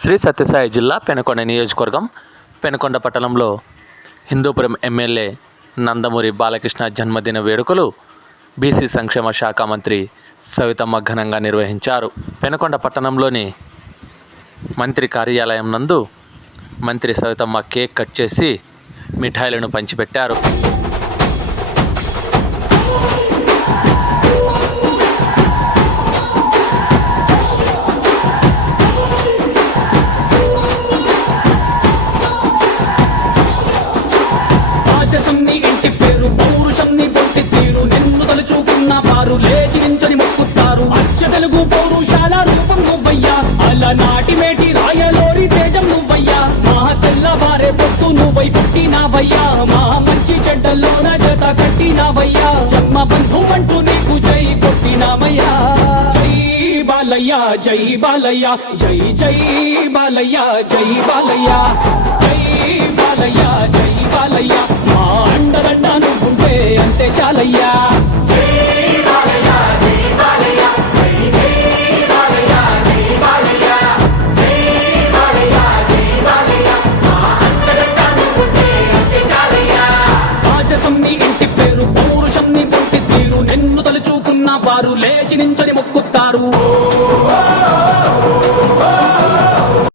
శ్రీ సత్యసాయి జిల్లా పెనకొండ నియోజకవర్గం పెనకొండ పట్టణంలో హిందూపురం ఎమ్మెల్యే నందమూరి బాలకృష్ణ జన్మదిన వేడుకలు బీసీ సంక్షేమ శాఖ మంత్రి సవితమ్మ ఘనంగా నిర్వహించారు. పెనకొండ పట్టణంలోని మంత్రి కార్యాలయం నందు మంత్రి సవితమ్మ కేక్ కట్ చేసి మిఠాయిలను పంచిపెట్టారు. రాజసంని ఇంటి పేరు పౌరుషంని పొట్టి తీరు. నిన్ను తలుచుకున్న వారు లేచి నించని మొక్కుతారు. అచ్చ తెలుగు పౌరుషాల రూపం నువ్వయ్యా. అలనాటి మేటి రాయలోరి తేజం నువ్వయ్యా. మా తెల్లవారే పొట్టు నువ్వై పుట్టినావయ్యా. మా మంచి చెడ్డల్లోన జత కట్టినావయ్యా. జన్మ బంధు అంటూ నీకు జై కొట్టినామయ్యా. జై బాలయ్య జై బాలయ్య జై జై బాలయ్య జై బాలయ్య జై బాలయ్య. అంతే నిన్ను తలుచుకున్న వారు లేచి నించని మొక్కుతారు.